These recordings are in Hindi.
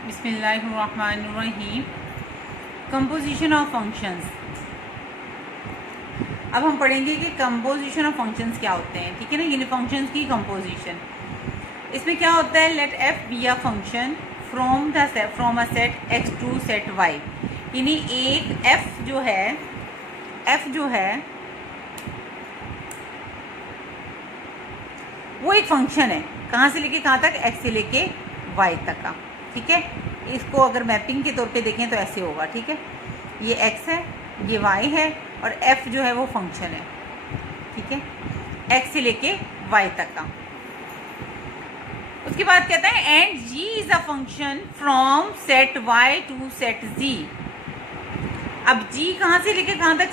बिस्मिल्लाहिर्रहमानिर्रहीम। Composition of functions. अब हम पढ़ेंगे कि कंपोजिशन ऑफ फंक्शंस क्या होते हैं, ठीक है ना। यानी फंक्शंस की कंपोजिशन, इसमें क्या होता है, let f be a function from a set X to set Y. यानी एक एफ जो है वो एक फंक्शन है, कहाँ से लेके कहाँ तक, एक्स से लेके वाई तक का, ठीक है। इसको अगर मैपिंग के तौर पे देखें तो ऐसे होगा, ठीक है। ये एक्स है, ये वाई है, और एफ जो है वो फंक्शन है, ठीक है, एक्स से लेके वाई तक का। उसके बाद कहता है and ji is a function from set Y to set G. अब जी कहाँ से लेके कहाँ तक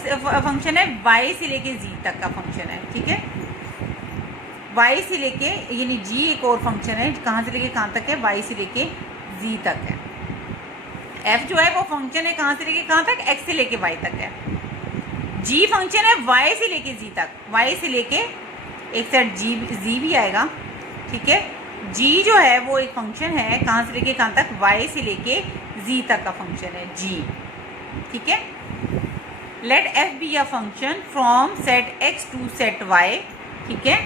फंक्शन है, वाई से लेके जी तक का फंक्शन है, ठीक है। वाई से लेके, यानी जी एक और फंक्शन है, कहाँ से लेके कहाँ तक है, वाई से लेके जी तक है। एफ जो है वो फंक्शन है, कहाँ से लेके कहाँ तक, एक्स से लेके वाई तक है। जी फंक्शन है वाई से लेके जी तक, वाई से लेके एक सेट जी भी आएगा, ठीक है। जी जो है वो एक फंक्शन है, कहाँ से लेके कहाँ तक, वाई से लेके जी तक का फंक्शन है जी, ठीक है। Let f be a function from set X to set Y, ठीक है।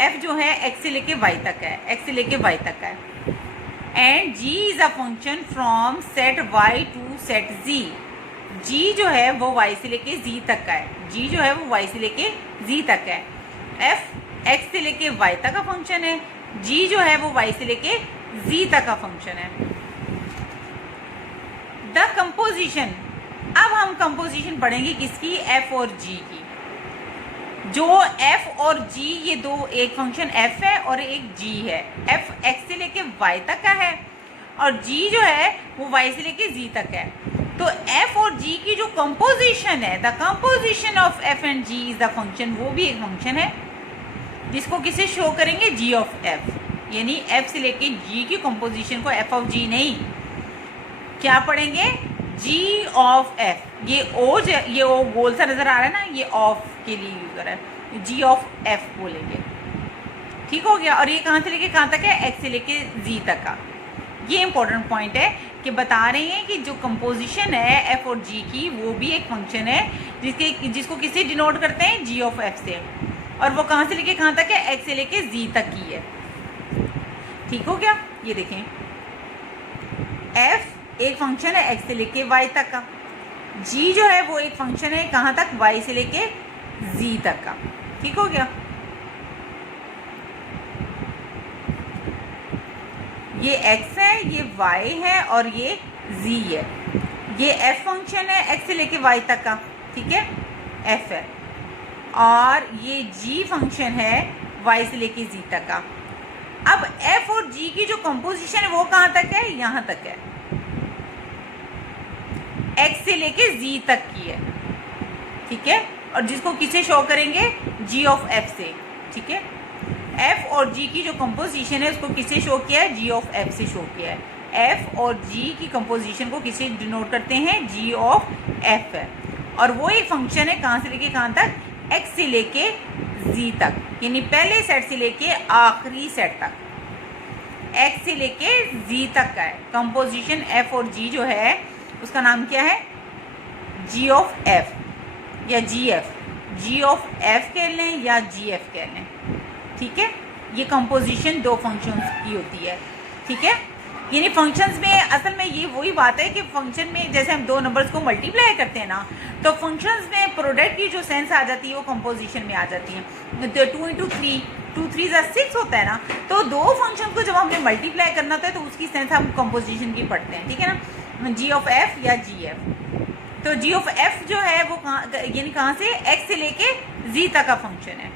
एफ जो है एक्स से लेके वाई तक है, एक्स से लेके वाई तक है। And ji is a function from set Y to set G. G जो है वो वाई से लेके जी तक का है, जी जो है वो वाई से लेके जी तक है। एफ एक्स से लेके वाई तक का फंक्शन है, जी जो है वो वाई से लेके जी तक का फंक्शन है। द कंपोजिशन, अब हम कंपोजिशन पढ़ेंगे किसकी, एफ और जी की। जो एफ और जी, ये दो, एक फंक्शन एफ है और एक जी है। एफ एक्स से लेके वाई तक का है और जी जो है वो वाई से लेके जी तक है। तो एफ और जी की जो कंपोजिशन है, the composition of f and ji is the function, वो भी एक फंक्शन है जिसको किसे शो करेंगे, जी ऑफ एफ। यानी एफ से लेके जी की कंपोजिशन को एफ ऑफ जी नहीं, क्या पढ़ेंगे, जी ऑफ एफ। ये ओ गोल सा नजर आ रहा है ना, ये ऑफ के लिए यूज कर रहा है, जी ऑफ एफ बोलेंगे, ठीक हो गया। और ये कहाँ से लेके कहाँ तक है, एक्स से लेके जी तक का। ये इंपॉर्टेंट पॉइंट है कि बता रहे हैं कि जो कंपोजिशन है एफ और जी की, वो भी एक फंक्शन है जिसको किससे डिनोट करते हैं, जी ऑफ एफ से। और वो कहाँ से लेके कहाँ तक है, एक्स से लेके जी तक की है, ठीक हो गया। ये देखें, एफ एक फंक्शन है एक्स से लेके वाई तक का, जी जो है वो एक फंक्शन है कहाँ तक, वाई से लेके जी तक का, ठीक हो गया। ये x है, ये y है और ये z है। ये f फंक्शन है x से लेके y तक का, ठीक है, f है। और ये g फंक्शन है y से लेके z तक का। अब f और g की जो कंपोजिशन है वो कहाँ तक है, यहाँ तक है, x से लेके z तक की है, ठीक है। और जिसको किसे शो करेंगे, g ऑफ f से, ठीक है। f और g की जो कंपोजिशन है उसको किसे शो किया है, g ऑफ f से शो किया है। f और g की कंपोजिशन को किसे डिनोट करते हैं, g ऑफ f है। और वो एक फंक्शन है कहाँ से लेके कहाँ तक, x से लेके z तक, यानी पहले सेट से लेके आखिरी सेट तक, x से लेके z तक का है। कंपोजिशन f और g जो है उसका नाम क्या है, g ऑफ f या जी ऑफ f कह लें या gf कह लें, ठीक है। ये कंपोजिशन दो फंक्शंस की होती है, ठीक है। यानी फंक्शंस में असल में ये वही बात है कि फंक्शन में जैसे हम दो नंबर्स को मल्टीप्लाई करते हैं ना, तो फंक्शंस में प्रोडक्ट की जो सेंस आ जाती है वो कंपोजिशन में आ जाती है। तो 2 इंटू 3, 2 3 6 होता है ना, तो दो फंक्शन को जब हमने मल्टीप्लाई करना होता है तो उसकी सेंस हम कंपोजिशन की पढ़ते हैं, ठीक है ना, जी ऑफ एफ या जी एफ। तो जी ऑफ एफ जो है वो कहाँ, यानी कहाँ से, एक्स से लेके जी तक का फंक्शन है,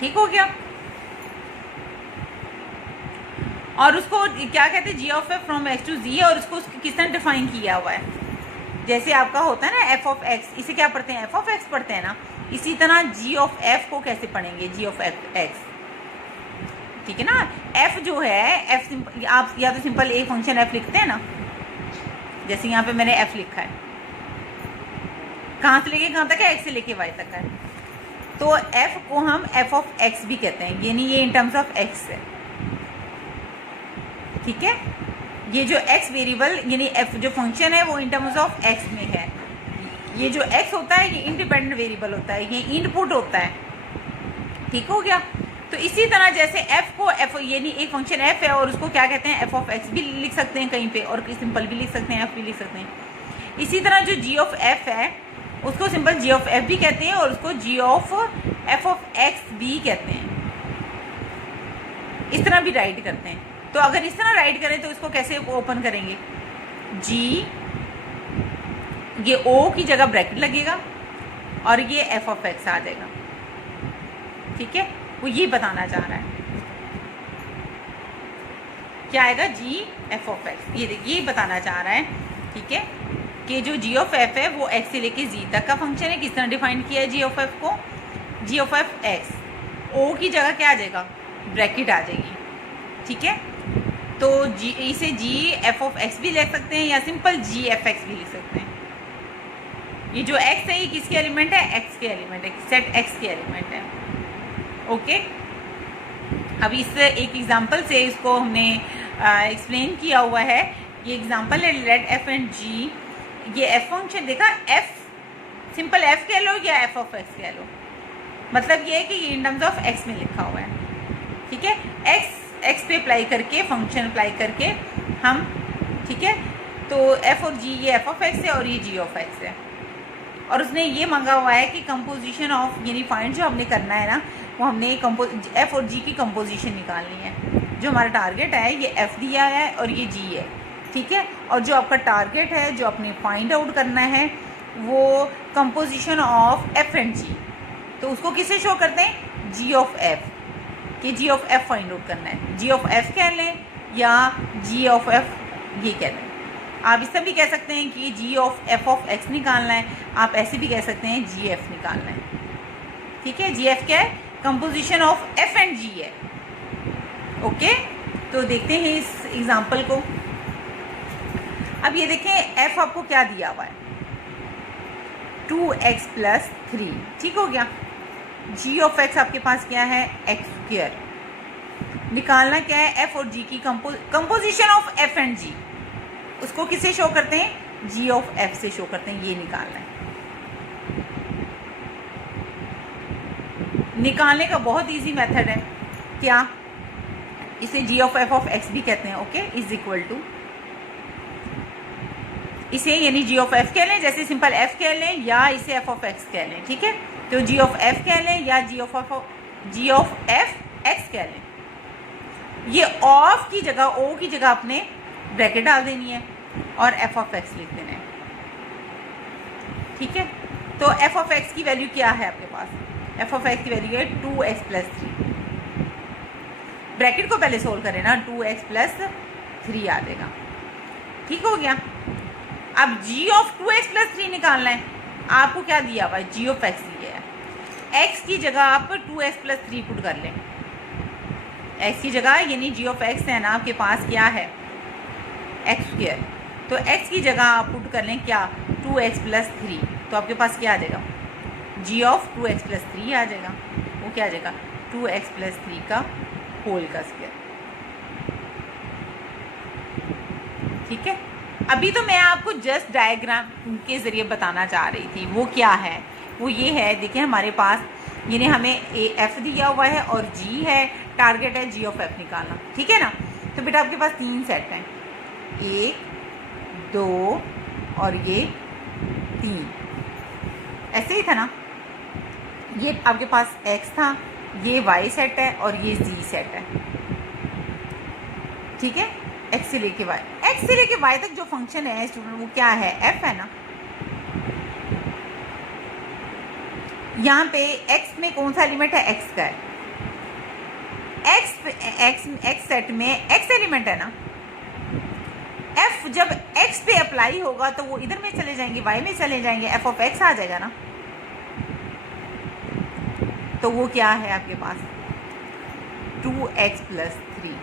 ठीक हो गया। और उसको क्या कहते हैं, G of F from X to G, और उसको किसने डिफाइन किया हुआ है, जैसे आपका होता है ना एफ ऑफ एक्स, इसे क्या पढ़ते हैं, एफ ऑफ एक्स पढ़ते हैं ना, इसी तरह जी ऑफ एफ को कैसे पढ़ेंगे, जी ऑफ एफ एक्स, ठीक है ना। एफ जो है, एफ आप या तो सिंपल एक फंक्शन एफ लिखते हैं ना, जैसे यहाँ पे मैंने एफ लिखा है, कहाँ से लेके कहाँ तक है, एक्स से लेके वाई तक है। तो f को हम f ऑफ x भी कहते हैं, यानी ये इन टर्म्स ऑफ x है, ठीक है। ये जो x वेरिएबल यानी f जो फंक्शन है वो इन टर्म्स ऑफ x में है। ये जो x होता है ये इंडिपेंडेंट वेरिएबल होता है, ये इनपुट होता है। ठीक हो गया। तो इसी तरह जैसे f को f यानी एक फंक्शन f है और उसको क्या कहते हैं f ऑफ x भी लिख सकते हैं कहीं पे, और सिंपल भी लिख सकते हैं, f भी लिख सकते हैं। इसी तरह जो g ऑफ f है उसको सिंपल g ऑफ f भी कहते हैं और उसको g of f of x भी कहते हैं। इस तरह भी राइट करते हैं। तो अगर इस तरह राइट करें तो इसको कैसे ओपन करेंगे? g, ये o की जगह ब्रैकेट लगेगा और ये f ऑफ x आ जाएगा। ठीक है, वो ये बताना चाह रहा है। क्या आएगा? g f of x। ये देखिए, ये बताना चाह रहा है। ठीक है, कि जो g ऑफ f है वो x से लेके z तक का फंक्शन है। किस तरह डिफाइन किया है g ऑफ f को? g of f x, o की जगह क्या आ जाएगा? ब्रैकेट आ जाएगी। ठीक है, तो इसे g f ऑफ x भी लिख सकते हैं या सिंपल g f x भी लिख सकते हैं। ये जो x है ये किसके एलिमेंट है? x के एलिमेंट है, सेट x के एलिमेंट है। ओके, अब इस एक एग्जांपल से इसको हमने एक्सप्लेन किया हुआ है। ये एग्जांपल है लेट f एंड g। ये f फंक्शन देखा, f सिंपल f कह लो या f ऑफ x कह लो, मतलब ये है कि ये इन टर्म्स ऑफ x में लिखा हुआ है। ठीक है, x पे अप्लाई करके, फंक्शन अप्लाई करके हम, ठीक है, तो f और g, ये f ऑफ x है और ये g ऑफ x है। और उसने ये मांगा हुआ है कि कंपोजिशन ऑफ, यानी फाइंड जो हमने करना है ना, वो हमने f और g की कंपोजिशन निकालनी है। जो हमारा टारगेट है ये f दिया है और ये g है। ठीक है, और जो आपका टारगेट है, जो आपने फाइंड आउट करना है, वो composition of f and g। तो उसको किसे शो करते हैं? g ऑफ f, कि g of f find out करना है। g ऑफ f कह लें या g ऑफ f ये कह लें। आप इस तरह भी कह सकते हैं कि g of f of x निकालना है, आप ऐसे भी कह सकते हैं g f निकालना है। ठीक है, g f क्या है? Composition of f and g है। ओके, तो देखते हैं इस एग्जांपल को। अब ये देखें, f आपको क्या दिया हुआ है? 2x plus 3। ठीक हो गया। g ऑफ x आपके पास क्या है? x square. निकालना क्या है? f और g की composition of f and g। उसको किसे शो करते हैं? g ऑफ f से शो करते हैं। ये निकालना है। निकालने का बहुत इजी मेथड है। क्या? इसे g of f of x भी कहते हैं। ओके, इज इक्वल टू इसे यानी g ऑफ f कह लें, जैसे सिंपल f कह लें, या इसे f ऑफ x कह लें। ठीक है, तो g ऑफ f कह लें या g ऑफ f x कह लें। ये ऑफ की जगह, o की जगह आपने ब्रैकेट डाल देनी है और f ऑफ x लिख देना है। ठीक है, तो f ऑफ x की वैल्यू क्या है आपके पास? f ऑफ x की वैल्यू है 2x प्लस 3। ब्रैकेट को पहले सोल्व करें ना, 2x प्लस 3 आ जाएगा। ठीक हो गया। अब g ऑफ 2x प्लस 3 निकालना है। आपको क्या दिया हुआ है? g ऑफ x दिया है। x की जगह आप 2x प्लस 3 पुट कर लें। x की जगह यानी g ऑफ x है ना आपके पास, क्या है? x square. तो x की जगह आप पुट कर लें क्या? 2x plus 3। तो आपके पास क्या आ जाएगा? g ऑफ 2x प्लस 3 आ जाएगा। वो क्या आ जाएगा? 2x प्लस 3 का होल का स्क्वायर। ठीक है, अभी तो मैं आपको जस्ट डायग्राम के ज़रिए बताना चाह रही थी। वो क्या है? वो ये है, देखिए हमारे पास यानी हमें f दिया हुआ है और g है। टारगेट है g ऑफ f निकालना। ठीक है ना। तो बेटा आपके पास 3 सेट हैं, 1 2 और ये 3। ऐसे ही था ना। ये आपके पास x था, ये y सेट है और ये z सेट है। ठीक है, x से लेके y, x से लेके y तक जो फंक्शन है स्टूडेंट वो क्या है? f है ना। यहाँ पे x में कौन सा एलिमेंट है? x का है। x सेट में x एलिमेंट है ना। f जब x पे अप्लाई होगा तो वो इधर में चले जाएंगे, y में चले जाएंगे, f ऑफ x आ जाएगा ना। तो वो क्या है आपके पास? 2x plus 3।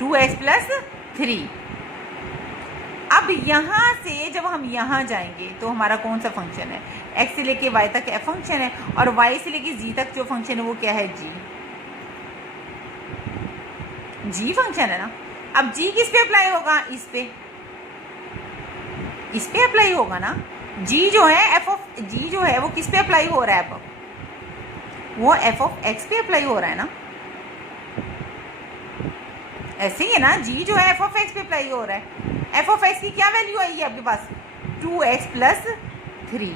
2x plus 3। अब यहाँ से जब हम यहाँ जाएंगे तो हमारा कौन सा फंक्शन है? x से लेके y तक f फंक्शन है और y से लेके z तक जो फंक्शन है वो क्या है? g। जी फंक्शन है ना। अब जी किस पे अप्लाई होगा, इस पे अप्लाई होगा ना। जी जो है एफ ऑफ जी जो है वो किस पे अप्लाई हो रहा है, अब वो एफ ऑफ एक्स पे अप्लाई हो रहा है ना। ऐसे ही है ना, जी जो है एफ ऑफ एक्स पे अप्लाई हो रहा है। एफ ऑफ एक्स की क्या वैल्यू आई है आपके पास, 2x + 3।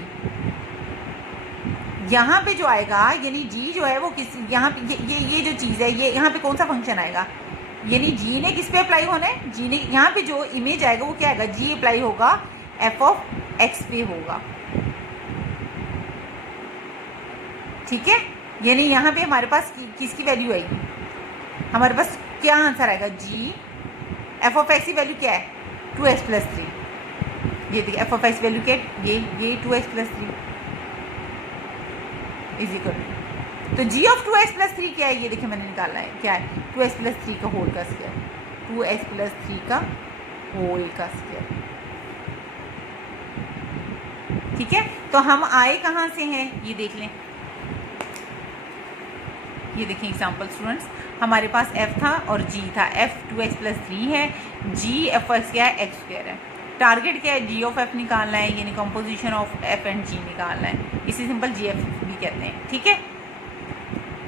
यहाँ पे जो आएगा यानी जी जो है वो किस, यहाँ पे ये जो चीज़ है ये यहाँ पे कौन सा फंक्शन आएगा, यानी जी ने किस पे अप्लाई होना है, जी ने यहाँ पे जो इमेज आएगा वो क्या आएगा, जी अप्लाई होगा एफ ऑफ एक्स पे होगा। ठीक है, यानी यहाँ पे हमारे पास किसकी वैल्यू आएगी, हमारे पास क्या आंसर आएगा, जी एफ ऑफ एक्स की वैल्यू क्या है 2x + 3। ये देखिए एफ ऑफ एक्स वैल्यू क्या है, ये 2x + 3 इज इक्वल, तो जी ऑफ 2x + 3 क्या है, ये देखिए मैंने निकाला है क्या है, 2x + 3 का होल का स्क्वायर, 2x + 3 का होल का स्क्वायर। ठीक है, तो हम आए कहाँ से हैं ये देख लें। ये देखें एग्जाम्पल स्टूडेंट्स, हमारे पास f था और g था, f 2x + 3 है, g f x क्या है, x² है। टारगेट क्या है, g ऑफ f निकालना है, यानी composition of f and g निकालना है, इसी सिंपल gf भी कहते हैं। ठीक है,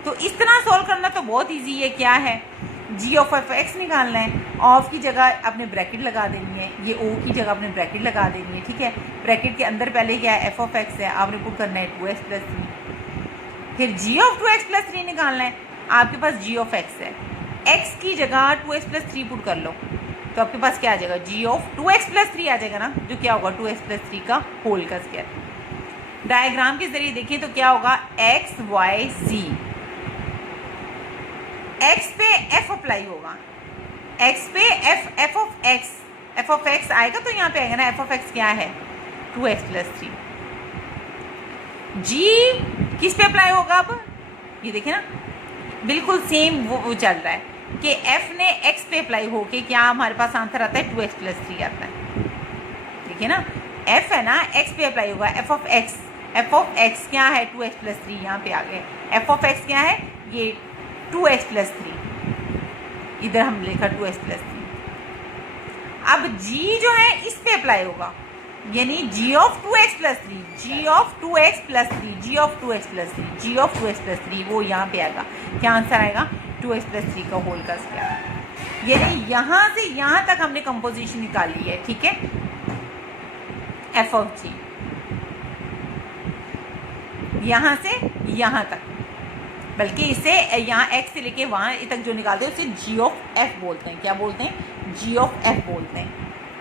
तो इस तरह सॉल्व करना तो बहुत इजी है, क्या है g ऑफ f x निकालना है, ऑफ की जगह अपने ब्रैकेट लगा देनी है, ये o की जगह अपने ब्रैकेट लगा देनी है। ठीक है, ब्रैकेट के अंदर पहले क्या है f ऑफ x है, आपने पुट करना है 2x + 3, फिर g ऑफ 2x + 3 निकालना है, आपके पास g ऑफ x है, x की जगह 2x + 3 पुट कर लो तो आपके पास क्या आ जाएगा, g ऑफ 2x + 3 आ जाएगा ना, जो क्या होगा 2x + 3 का होल का स्क्वायर। डायग्राम के जरिए देखें तो क्या होगा, x y z, x पे f अप्लाई होगा, x पे f ऑफ x आएगा तो यहाँ पे आएगा ना, f ऑफ x क्या है 2x + 3। g किस पे अप्लाई होगा, अब ये देखिए ना बिल्कुल सेम वो चल रहा है कि f ने x पे अप्लाई होके क्या हमारे पास आंसर आता है 2x + 3 आता है। ठीक है ना, f है ना x पे अप्लाई होगा, f ऑफ x क्या है 2x + 3, यहाँ पे आ गए, f ऑफ x क्या है ये 2x + 3, इधर हम लिखा 2x + 3। अब g जो है इस पे अप्लाई होगा, यानी g of 2x + 3, g of 2x + 3, g of 2x + 3, g of 2x + 3, वो यहाँ पे आएगा, क्या आंसर आएगा 2x + 3 का होल का स्क्वायर। यानी यहाँ से यहाँ तक हमने कंपोजिशन निकाली है। ठीक है, f ऑफ g यहाँ से यहाँ तक, बल्कि इसे यहाँ x से लेके वहाँ तक जो निकालते हैं उसे g ऑफ f बोलते हैं। क्या बोलते हैं, g ऑफ f बोलते हैं,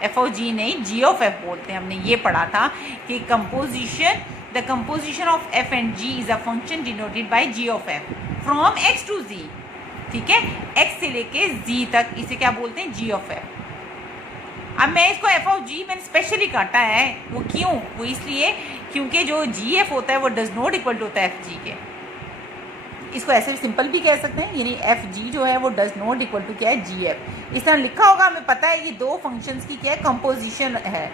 f ऑफ g नहीं g ऑफ f बोलते हैं। हमने ये पढ़ा था कि the composition of f and g is a function denoted by g of f from x to z। ठीक है, x से लेके z तक, इसे क्या बोलते हैं g ऑफ f। अब मैं इसको f ऑफ g मैंने स्पेशली काटा है, वो क्यों, वो इसलिए क्योंकि जो जी एफ होता है वो डज नॉट इक्वल टू होता है एफ जी के। इसको ऐसे सिंपल भी कह सकते हैं, यानी एफ जी जो है वो डज नॉट इक्वल टू क्या है जी एफ। इस तरह लिखा होगा, हमें पता है ये दो फंक्शंस की क्या है कंपोजिशन है,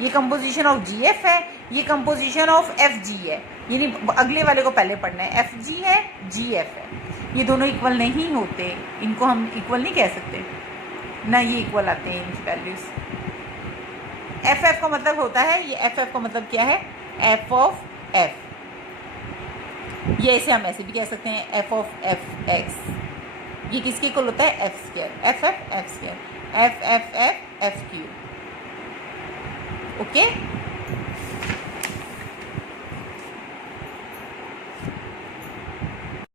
ये कंपोजिशन ऑफ जी एफ है, ये कंपोजिशन ऑफ एफ जी है, यानी अगले वाले को पहले पढ़ना है, एफ जी है जी एफ है, ये दोनों इक्वल नहीं होते, इनको हम इक्वल नहीं कह सकते ना, ये इक्वल आते हैं इनकी वैल्यूज। एफ एफ का मतलब होता है, ये एफ एफ का मतलब क्या है एफ ऑफ एफ, ये इसे हम ऐसे भी कह सकते हैं एफ ऑफ एफ एक्स, ये किसके इक्वल होता है F square, F F F square, F F F F Q. Okay.